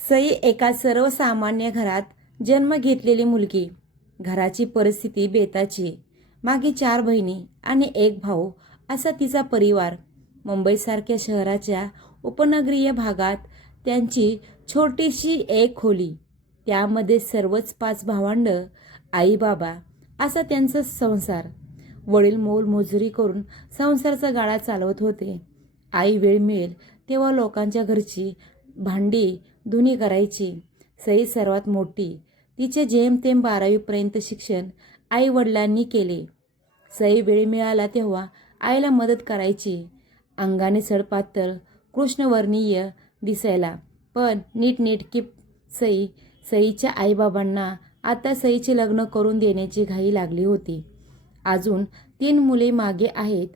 सई एका सर्वसामान्य घरात जन्म घेतलेली मुलगी. घराची परिस्थिती बेताची. मागे 4 बहिणी आणि 1 भाऊ असा तिचा परिवार. मुंबईसारख्या शहराच्या उपनगरीय भागात त्यांची छोटीशी एक खोली. त्यामध्ये सर्वच 5 भावंड, आई बाबा असा त्यांचा संसार. वडील मोलमजुरी करून संसाराचा गाडा चालवत होते. आई वेळ मिळेल तेव्हा लोकांच्या घरची भांडी धुणी करायची. सई सर्वात मोठी. तिचे जेमतेम 12वीपर्यंत शिक्षण आई वडिलांनी केले. सई वेळ मिळाला तेव्हा आईला मदत करायची. अंगाने सडपातळ, कृष्णवर्णीय दिसायला, पण नीटनेटकी सईच्या आईबाबांना आता सईचे लग्न करून देण्याची घाई लागली होती. अजून 3 मुले मागे आहेत.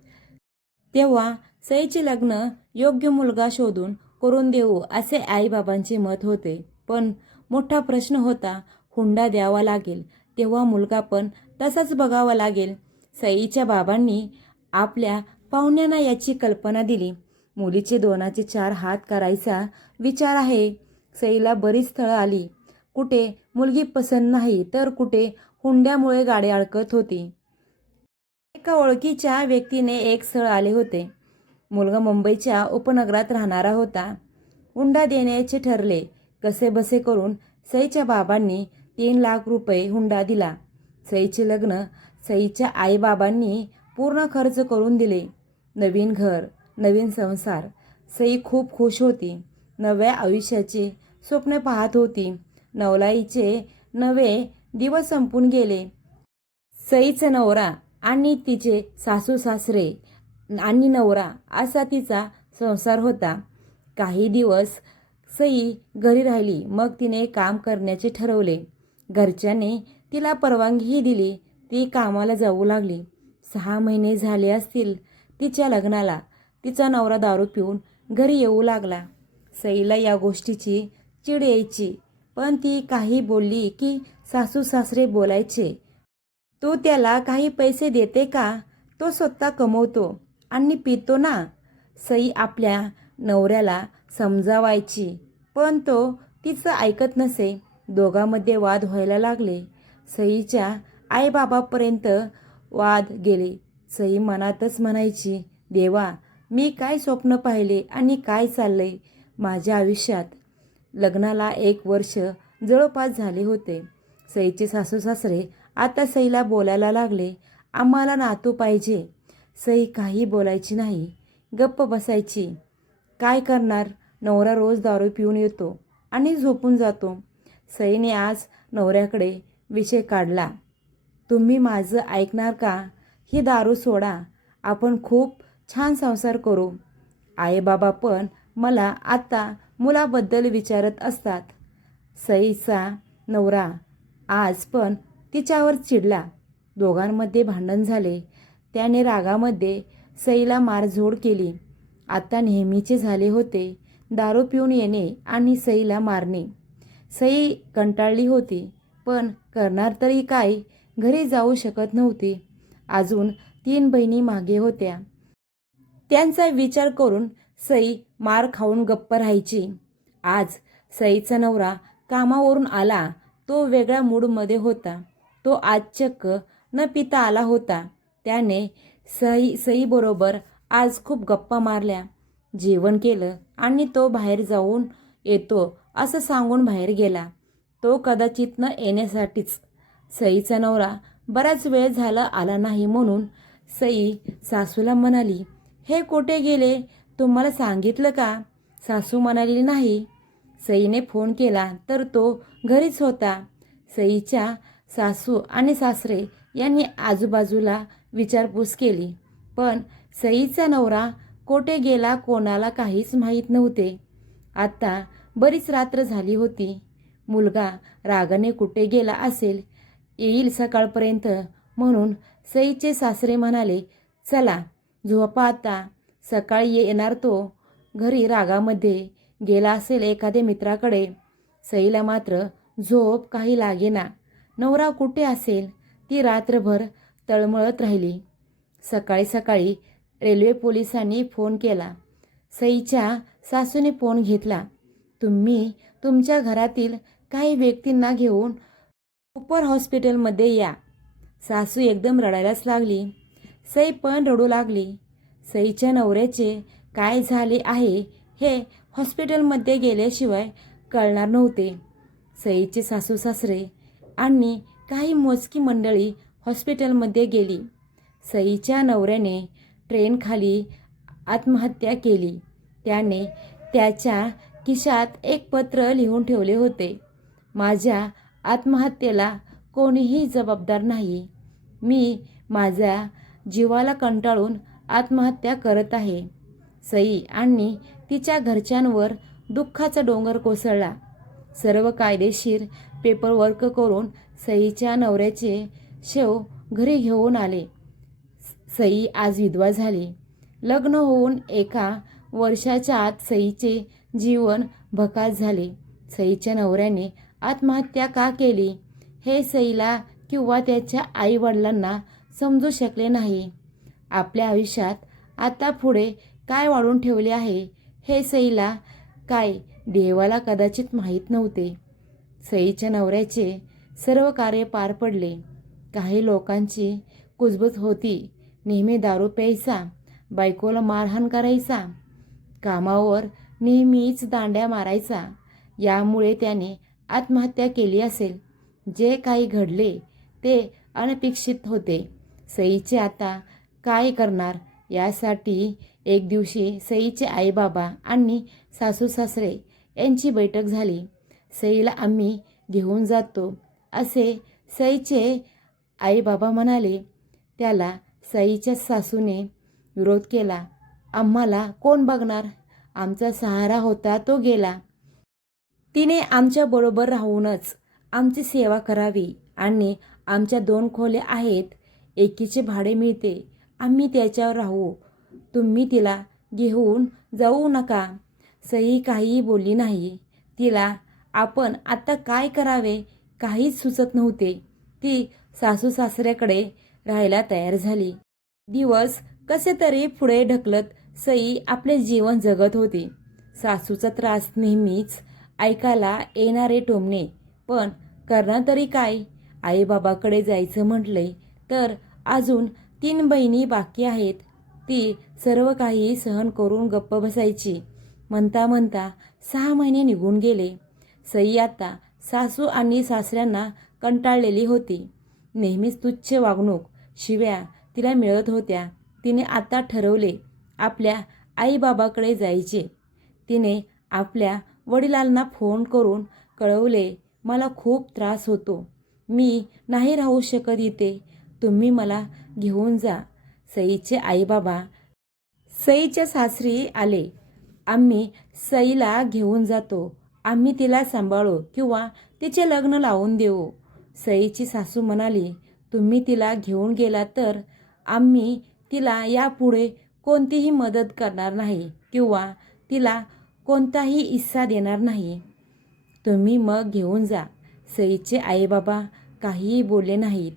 तेव्हा सईचे लग्न योग्य मुलगा शोधून करून देऊ असे आईबाबांचे मत होते. पण मोठा प्रश्न होता, हुंडा द्यावा लागेल तेव्हा मुलगा पण तसाच बघावा लागेल. सईच्या बाबांनी आपल्या पाहुण्यांना याची कल्पना दिली. मुलीचे 2चे 4 हात करायचा विचार आहे. सईला बरीच स्थळं आली. कुठे मुलगी पसंत नाही तर कुठे हुंड्यामुळे गाडी अडकत होती. एका ओळखीच्या व्यक्तीने एक स्थळ आले होते. मुलगा मुंबईच्या उपनगरात राहणारा होता. हुंडा देण्याचे ठरले. कसेबसे करून सईच्या बाबांनी 3 लाख रुपये हुंडा दिला. सईचे लग्न सईच्या आईबाबांनी पूर्ण खर्च करून दिले. नवीन घर, नवीन संसार. सई खूप खुश होती. नव्या आयुष्याचे स्वप्न पाहत होती. नवलाईचे नवे दिवस संपून गेले. सईचा नवरा आणि तिचे सासू सासरे आणि नवरा असा तिचा संसार होता. काही दिवस सई घरी राहिली. मग तिने काम करण्याचे ठरवले. घरच्यांनी तिला परवानगीही दिली. ती कामाला जाऊ लागली. 6 महिने झाले असतील तिच्या लग्नाला. तिचा नवरा दारू पिऊन घरी येऊ लागला. सईला या गोष्टीची चिड यायची, पण ती काही बोलली की सासू सासरे बोलायचे, तू त्याला काही पैसे देते का? तो स्वतः कमवतो आणि पितो ना. सई आपल्या नवऱ्याला समजावायची, पण तो तिचं ऐकत नसे. दोघांमध्ये वाद व्हायला लागले. सईच्या आईबाबापर्यंत वाद गेले. सई मनातच म्हणायची, देवा, मी काय स्वप्न पाहिले आणि काय चाललंय माझ्या आयुष्यात. लग्नाला 1 वर्ष जवळपास झाले होते. सईचे सासू सासरे आता सईला बोलायला लागले, आम्हाला नातू पाहिजे. सई काही बोलायची नाही, गप्प बसायची. काय करणार, नवरा रोज दारू पिऊन येतो आणि झोपून जातो. सईने आज नवऱ्याकडे विषय काढला, तुम्ही माझं ऐकणार का? ही दारू सोडा, आपण खूप छान संसार करू. आईबाबा पण मला आता मुलाबद्दल विचारत असतात. सईचा नवरा आज पण तिच्यावर चिडला. दोघांमध्ये भांडण झाले. त्याने रागामध्ये सईला मारझोड केली. आता नेहमीचे झाले होते, दारू पिऊन येणे आणि सईला मारणे. सई कंटाळली होती, पण करणार तरी काय? घरी जाऊ शकत नव्हती. अजून 3 बहिणी मागे होत्या. त्यांचा विचार करून सई मार खाऊन गप्प राहायची. आज सईचा नवरा कामावरून आला. तो वेगळ्या मूडमध्ये होता. तो आज चक्क न पिता आला होता. त्याने सईबरोबर आज खूप गप्पा मारल्या, जेवण केलं आणि तो बाहेर जाऊन येतो असं सांगून बाहेर गेला. तो कदाचित न येण्यासाठीच. सईचा नवरा बराच वेळ झाला आला नाही म्हणून सई सासूला म्हणाली, हे कुठे गेले, तुम्हाला सांगितलं का? सासू म्हणाली, नाही. सईने फोन केला तर तो घरीच होता. सईच्या सासू आणि सासरे यांनी आजूबाजूला विचारपूस केली, पण सईचा नवरा कोठे गेला कोणाला काहीच माहीत नव्हते. आता बरीच रात्र झाली होती. मुलगा रागाने कुठे गेला असेल, येईल सकाळपर्यंत म्हणून सईचे सासरे म्हणाले, चला झोपा आता, सकाळी येणार तो. घरी रागामध्ये गेला असेल एखाद्या मित्राकडे. सईला मात्र झोप काही लागेना. नवरा कुठे असेल? ती रात्रभर तळमळत राहिली. सकाळी सकाळी रेल्वे पोलिसांनी फोन केला. सईच्या सासूने फोन घेतला. तुम्ही तुमच्या घरातील काही व्यक्तींना घेऊन उपर हॉस्पिटलमध्ये या. सासू एकदम रडायलाच लागली. सई पण रडू लागली. सईच्या नवऱ्याचे काय झाले आहे हे हॉस्पिटलमध्ये गेल्याशिवाय कळणार नव्हते. सईचे सासू सासरे आणि काही मोजकी मंडळी हॉस्पिटलमध्ये गेली. सईच्या नवऱ्याने ट्रेनखाली आत्महत्या केली. त्याने त्याच्या खिशात एक पत्र लिहून ठेवले होते. माझ्या आत्महत्येला कोणीही जबाबदार नाही. मी माझ्या जीवाला कंटाळून आत्महत्या करत आहे. सई आणि तिच्या घरच्यांवर दुःखाचा डोंगर कोसळला. सर्व कायदेशीर पेपरवर्क करून सईच्या नवऱ्याचे शव घरी घेऊन आले. सई आज विधवा झाली. लग्न होऊन 1 वर्षाच्या आत सईचे जीवन भकास झाले. सईच्या नवऱ्याने आत्महत्या का केली हे सईला किंवा त्याच्या आईवडिलांना समजू शकले नाही. आपल्या आयुष्यात आता पुढे काय वाढून ठेवले आहे हे सईला काय देवाला कदाचित माहीत नव्हते. सईच्या नवऱ्याचे सर्व कार्य पार पडले. काही लोकांची कुजबूज होती. नेहमी दारू प्यायचा, बायकोला मारहाण करायचा, कामावर नेहमीच दांड्या मारायचा. यामुळे त्याने आत्महत्या केली असेल. जे काही घडले ते अनपेक्षित होते. सईचे आता काय करणार यासाठी एक दिवशी सईचे आईबाबा आणि सासू सासरे यांची बैठक झाली. सईला आम्ही घेऊन जातो असे सईचे आईबाबा म्हणाले. त्याला सईच्या सासूने विरोध केला. आम्हाला कोण बघणार? आमचा सहारा होता तो गेला. तिने आमच्याबरोबर राहूनच आमची सेवा करावी आणि आमच्या 2 खोल्या आहेत. एकीचे भाडे मिळते. आम्ही त्याच्यावर राहू. तुम्ही तिला घेऊन जाऊ नका. सई काहीही बोलली नाही. तिला आपण आता काय करावे काहीच सुचत नव्हते. ती सासू सासऱ्याकडे राहायला तयार झाली. दिवस कसे तरी पुढे ढकलत सई आपले जीवन जगत होती. सासूचा त्रास नेहमीच ऐकायला येणारे टोमणे. पण करणार तरी काय? आईबाबाकडे जायचं म्हटले तर अजून 3 बहिणी बाकी आहेत. ती सर्व काही सहन करून गप्प बसायची. म्हणता म्हणता 6 महिने निघून गेले. सई आता सासू आणि सासऱ्यांना कंटाळलेली होती. नेहमीच तुच्छ वागणूक, शिव्या तिला मिळत होत्या. तिने आता ठरवले आपल्या आईबाबाकडे जायचे. तिने आपल्या वडिलांना फोन करून कळवले, मला खूप त्रास होतो. मी नाही राहू शकत इथे. तुम्ही मला घेऊन जा. सईचे आईबाबा सईच्या सासरी आले. आम्ही सईला घेऊन जातो. आम्ही तिला सांभाळू किंवा तिचे लग्न लावून देऊ. सईची सासू म्हणाली, तुम्ही तिला घेऊन गेला तर आम्ही तिला यापुढे कोणतीही मदत करणार नाही किंवा तिला कोणताही हिस्सा देणार नाही. तुम्ही मग घेऊन जा. सईचे आईबाबा काहीही बोलले नाहीत.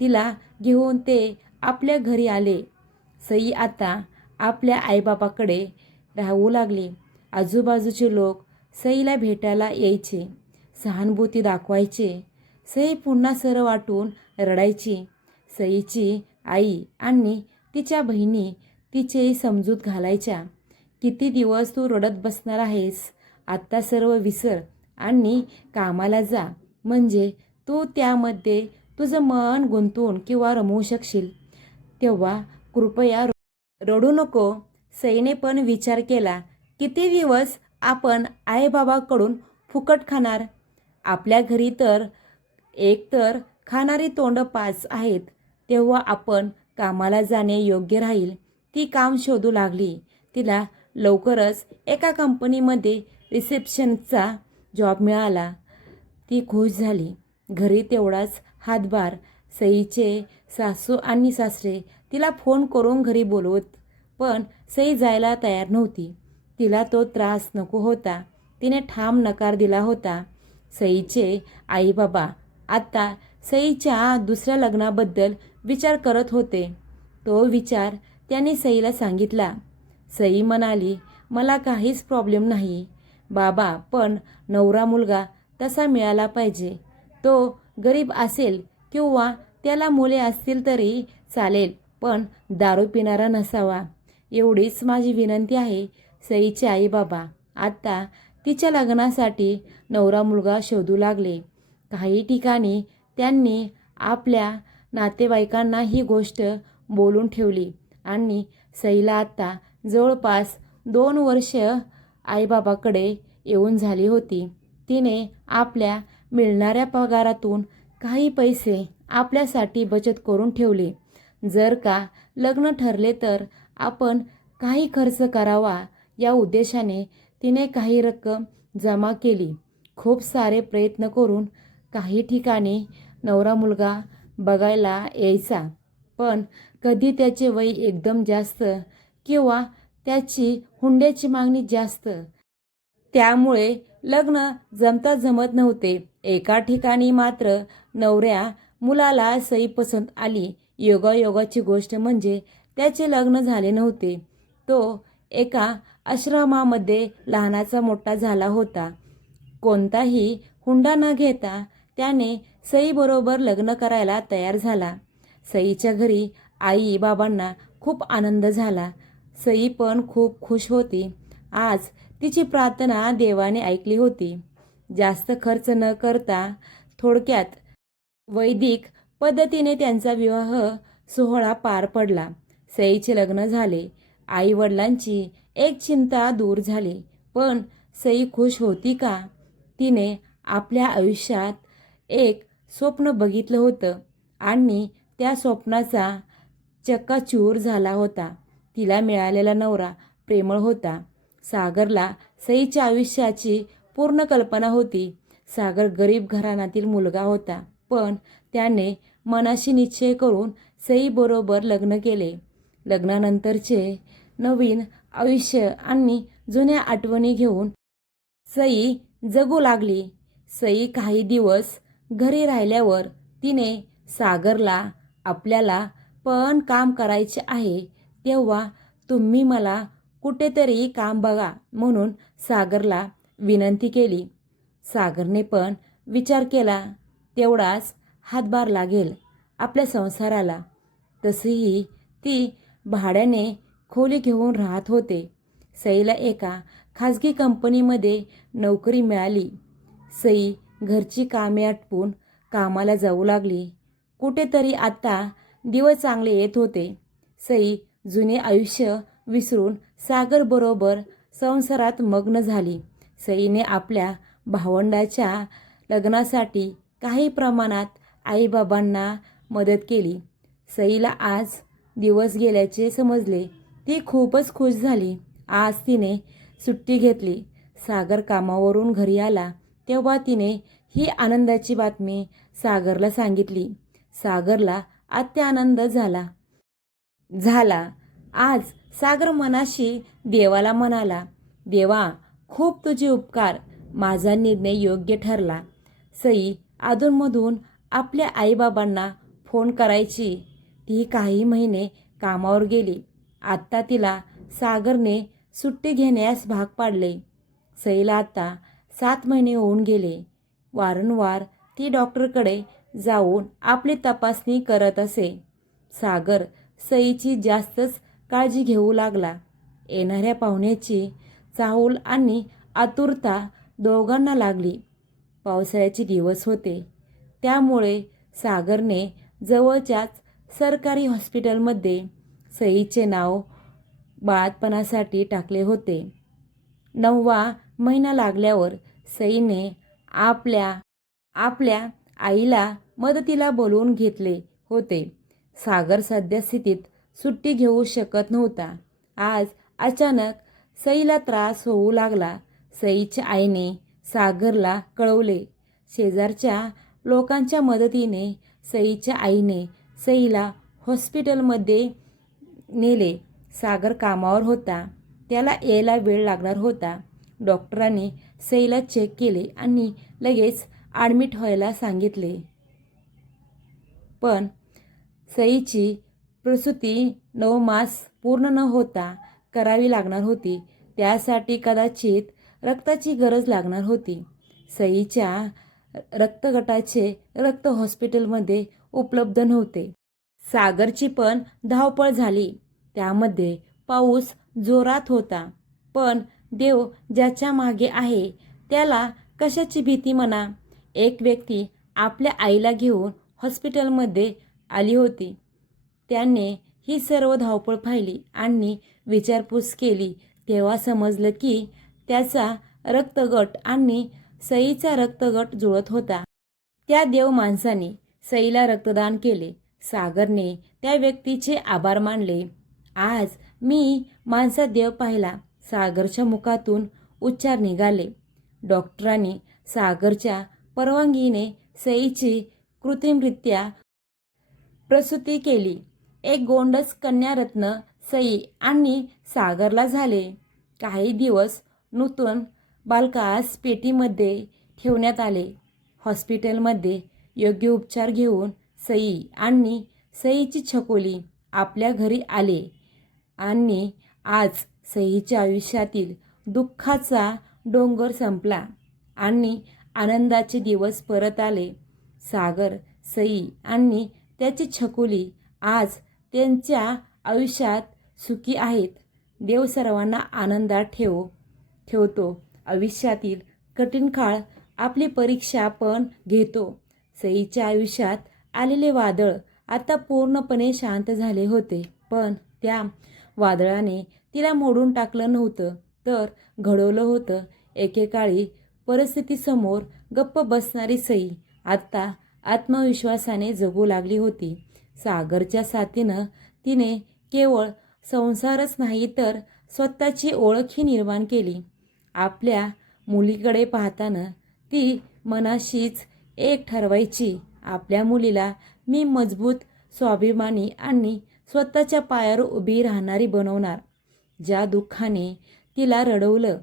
तिला घेऊन ते आपल्या घरी आले. सई आता आपल्या आईबाबाकडे राहू लागली. आजूबाजूचे लोक सईला भेटायला यायचे, सहानुभूती दाखवायचे. सई पुन्हा सर वाटून रडायची. सईची आई आणि तिच्या बहिणी तिचे समजूत घालायच्या. किती दिवस तू रडत बसणार आहेस? आत्ता सर्व विसर आणि कामाला जा. म्हणजे तू त्यामध्ये तुझं मन गुंतवून किंवा रमवू शकशील. तेव्हा कृपया रडू नको. सईने पण विचार केला, किती दिवस आपण आईबाबाकडून फुकट खाणार? आपल्या घरी तर एकतर खाणारी तोंड 5 आहेत. तेव्हा आपण कामाला जाणे योग्य राहील. ती काम शोधू लागली. तिला लवकरच एका कंपनीमध्ये रिसेप्शनचा जॉब मिळाला. ती खुश झाली. घरी तेवढाच हातभार. सईचे सासू आणि सासरे तिला फोन करून घरी बोलवत, पण सई जायला तयार नव्हती. तिला तो त्रास नको होता. तिने ठाम नकार दिला होता. सईचे आईबाबा आता सईच्या दुसऱ्या लग्नाबद्दल विचार करत होते. तो विचार त्यांनी सईला सांगितला. सई म्हणाली, मला काहीच प्रॉब्लेम नाही. बाबा, पण नवरा मुलगा तसा मिळाला पाहिजे. तो गरीब असेल किंवा त्याला मुले असतील तरी चालेल, पण दारू पिणारा नसावा. एवढीच माझी विनंती आहे. सईचे आई बाबा आता तिच्या लग्नासाठी नवरा मुलगा शोधू लागले. काही ठिकाणी त्यांनी आपल्या नातेवाईकांना ही गोष्ट बोलून ठेवली आणि सईला आता जवळपास 2 वर्ष आईबाबाकडे येऊन झाली होती. तिने आपल्या मिळणाऱ्या पगारातून काही पैसे आपल्यासाठी बचत करून ठेवले. जर का लग्न ठरले तर आपण काही खर्च करावा या उद्देशाने तिने काही रक्कम जमा केली. खूप सारे प्रयत्न करून काही ठिकाणी नवरा मुलगा बघायला यायचा, पण कधी त्याचे वय एकदम जास्त किंवा त्याची हुंड्याची मागणी जास्त, त्यामुळे लग्न जमता जमत नव्हते. एका ठिकाणी मात्र नवऱ्या मुलाला सई पसंत आली. योगायोगाची गोष्ट म्हणजे त्याचे लग्न झाले नव्हते. तो एका आश्रमामध्ये लहानाचा मोठा झाला होता. कोणताही हुंडा न घेता त्याने सईबरोबर लग्न करायला तयार झाला. सईच्या घरी आई बाबांना खूप आनंद झाला. सई पण खूप खुश होती. आज तिची प्रार्थना देवाने ऐकली होती. जास्त खर्च न करता थोडक्यात वैदिक पद्धतीने त्यांचा विवाह सोहळा पार पडला. सईचे लग्न झाले. आई वडिलांची एक चिंता दूर झाली. पण सई खुश होती का? तिने आपल्या आयुष्यात एक स्वप्न बघितलं होतं आणि त्या स्वप्नाचा चक्काचूर झाला होता. तिला मिळालेला नवरा प्रेमळ होता. सागरला सईच्या आयुष्याची पूर्ण कल्पना होती. सागर गरीब घराण्यातील मुलगा होता, पण त्याने मनाशी निश्चय करून सईबरोबर लग्न केले. लग्नानंतरचे नवीन आयुष्य आणि जुन्या आठवणी घेऊन सई जगू लागली. सई काही दिवस घरी राहिल्यावर तिने सागरला, आपल्याला पण काम करायचे आहे, तेव्हा तुम्ही मला कुठेतरी काम बघा म्हणून सागरला विनंती केली. सागरने पण विचार केला, तेवढाच हातभार लागेल आपल्या संसाराला. तशीही ती भाड्याने खोली घेऊन राहत होते. सईला एका खाजगी कंपनीमध्ये नोकरी मिळाली. सई घरची कामे आटपून कामाला जाऊ लागली. कुठेतरी आता दिवस चांगले येत होते. सई जुने आयुष्य विसरून सागरबरोबर संसारात मग्न झाली. सईने आपल्या भावंडाच्या लग्नासाठी काही प्रमाणात आईबाबांना मदत केली. सईला आज दिवस गेल्याचे समजले. ती खूपच खुश झाली. आज तिने सुट्टी घेतली. सागर कामावरून घरी आला तेव्हा तिने ही आनंदाची बातमी सागरला सांगितली. सागरला अत्यानंद झाला. आज सागर मनाशी देवाला म्हणाला, देवा, खूप तुझे उपकार. माझा निर्णय योग्य ठरला. सई अधूनमधून आपल्या आईबाबांना फोन करायची. ती काही महिने कामावर गेली. आत्ता तिला सागरने सुट्टी घेण्यास भाग पाडले. सईला आता 7 महिने होऊन गेले. वारंवार ती डॉक्टरकडे जाऊन आपली तपासणी करत असे. सागर सईची जास्तच काळजी घेऊ लागला. येणाऱ्या पाहुण्याची चाहूल आणि आतुरता दोघांना लागली. पावसाळ्याचे दिवस होते, त्यामुळे सागरने जवळच्याच सरकारी हॉस्पिटलमध्ये सईचे नाव बाळंतपणासाठी टाकले होते. 9वा महिना लागल्यावर सईने आपल्या आईला मदतीला बोलवून घेतले होते. सागर सध्या स्थितीत सुट्टी घेऊ शकत नव्हता. आज अचानक सईला त्रास होऊ लागला. सईच्या आईने सागरला कळवले. शेजारच्या लोकांच्या मदतीने सईच्या आईने सईला हॉस्पिटलमध्ये नेले. सागर कामावर होता, त्याला यायला वेळ लागणार होता. डॉक्टरांनी सईला चेक केले आणि लगेच ॲडमिट व्हायला सांगितले. पण सईची प्रसूती 9 मास पूर्ण न होता करावी लागणार होती. त्यासाठी कदाचित रक्ताची गरज लागणार होती. सईच्या रक्तगटाचे रक्त हॉस्पिटलमध्ये उपलब्ध नव्हते. सागरची पण धावपळ झाली. त्यामध्ये पाऊस जोरात होता. पण देव ज्याच्या मागे आहे त्याला कशाची भीती म्हणा. एक व्यक्ती आपल्या आईला घेऊन हॉस्पिटलमध्ये आली होती. त्याने ही सर्व धावपळ पाहिली आणि विचारपूस केली तेव्हा समजलं की त्याचा रक्तगट आणि सईचा रक्तगट जुळत होता. त्या देव माणसाने सईला रक्तदान केले. सागरने त्या व्यक्तीचे आभार मानले. आज मी माणसात देव पाहिला. सागरच्या मुखातून उच्चार निघाले. डॉक्टरांनी सागरच्या परवानगीने सईची कृत्रिमरित्या प्रसूती केली. एक गोंडस कन्यारत्न सई आणि सागरला झाले. काही दिवस नूतन बालकास पेटीमध्ये ठेवण्यात आले. हॉस्पिटलमध्ये योग्य उपचार घेऊन सई आणि सईची छकोली आपल्या घरी आले आणि आज सईच्या आयुष्यातील दुःखाचा डोंगर संपला आणि आनंदाचे दिवस परत आले. सागर, सई आणि त्याची छकुली आज त्यांच्या आयुष्यात सुखी आहेत. देव सर्वांना आनंदात ठेवतो. आयुष्यातील कठीण काळ आपली परीक्षा पण घेतो. सईच्या आयुष्यात आलेले वादळ आता पूर्णपणे शांत झाले होते. पण त्या वादळाने तिला मोडून टाकलं नव्हतं तर घडवलं होतं. एकेकाळी परिस्थितीसमोर गप्प बसणारी सई आता आत्मविश्वासाने जगू लागली होती. सागरच्या साथीनं तिने केवळ संसारच नाही तर स्वतःची ओळखही निर्माण केली. आपल्या मुलीकडे पाहताना ती मनाशीच एक ठरवायची. आपल्या मुलीला मी मजबूत, स्वाभिमानी आणि स्वतःच्या पायावर उभी राहणारी बनवणार. ज्या दुःखाने तिला रडवलं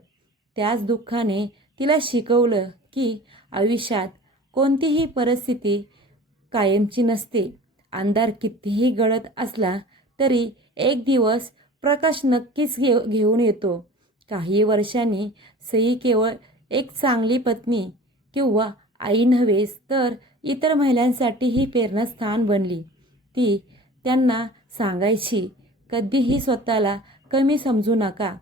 त्याच दुःखाने तिला शिकवलं की आयुष्यात कोणतीही परिस्थिती कायमची नसते. अंधार कितीही गडद असला तरी एक दिवस प्रकाश नक्कीच घेऊन येतो. काही वर्षांनी सई केवळ एक चांगली पत्नी किंवा आई नव्हेच तर इतर महिलांसाठीही प्रेरणास्थान बनली. ती त्यांना सांगायची, कधीही स्वतःला कमी समजू नका.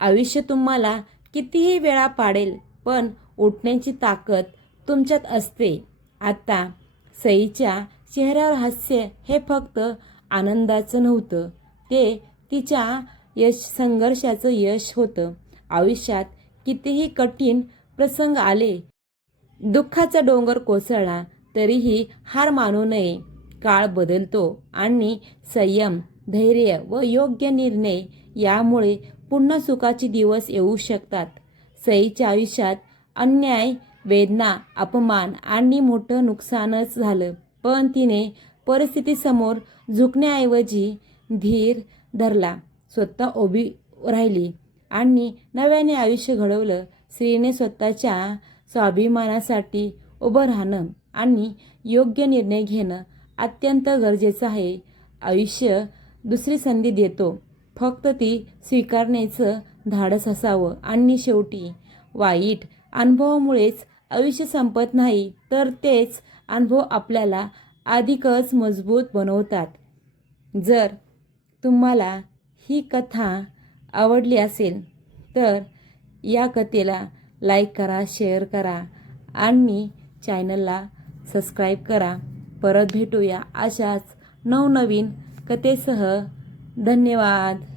आयुष्य तुम्हाला कितीही वेळा पाडेल पण उठण्याची ताकद तुमच्यात असते. आता सईच्या चेहऱ्यावर हास्य हे फक्त आनंदाचं नव्हतं, ते तिच्या संघर्षाचं यश होतं. आयुष्यात कितीही कठीण प्रसंग आले, दुःखाचा डोंगर कोसळला तरीही हार मानू नये. काळ बदलतो आणि संयम, धैर्य व योग्य निर्णय यामुळे पुन्हा सुखाचे दिवस येऊ शकतात. सईच्या आयुष्यात अन्याय, वेदना, अपमान आणि मोठं नुकसानच झालं. पण तिने परिस्थितीसमोर झुकण्याऐवजी धीर धरला, स्वतः उभी राहिली आणि नव्याने आयुष्य घडवलं. स्त्रीने स्वतःच्या स्वाभिमानासाठी उभं राहणं आणि योग्य निर्णय घेणं अत्यंत गरजेचं आहे. आयुष्य दुसरी संधी देतो, फक्त ती स्वीकारण्याचं धाडस असावं. आणि शेवटी वाईट अनुभवामुळेच आयुष्य संपत नाही तर तेच अनुभव आपल्याला अधिकच मजबूत बनवतात. जर तुम्हाला ही कथा आवडली असेल तर या कथेला लाईक करा, शेअर करा आणि चॅनलला सबस्क्राईब करा. परत भेटूया अशाच नवनवीन कथेसह. धन्यवाद.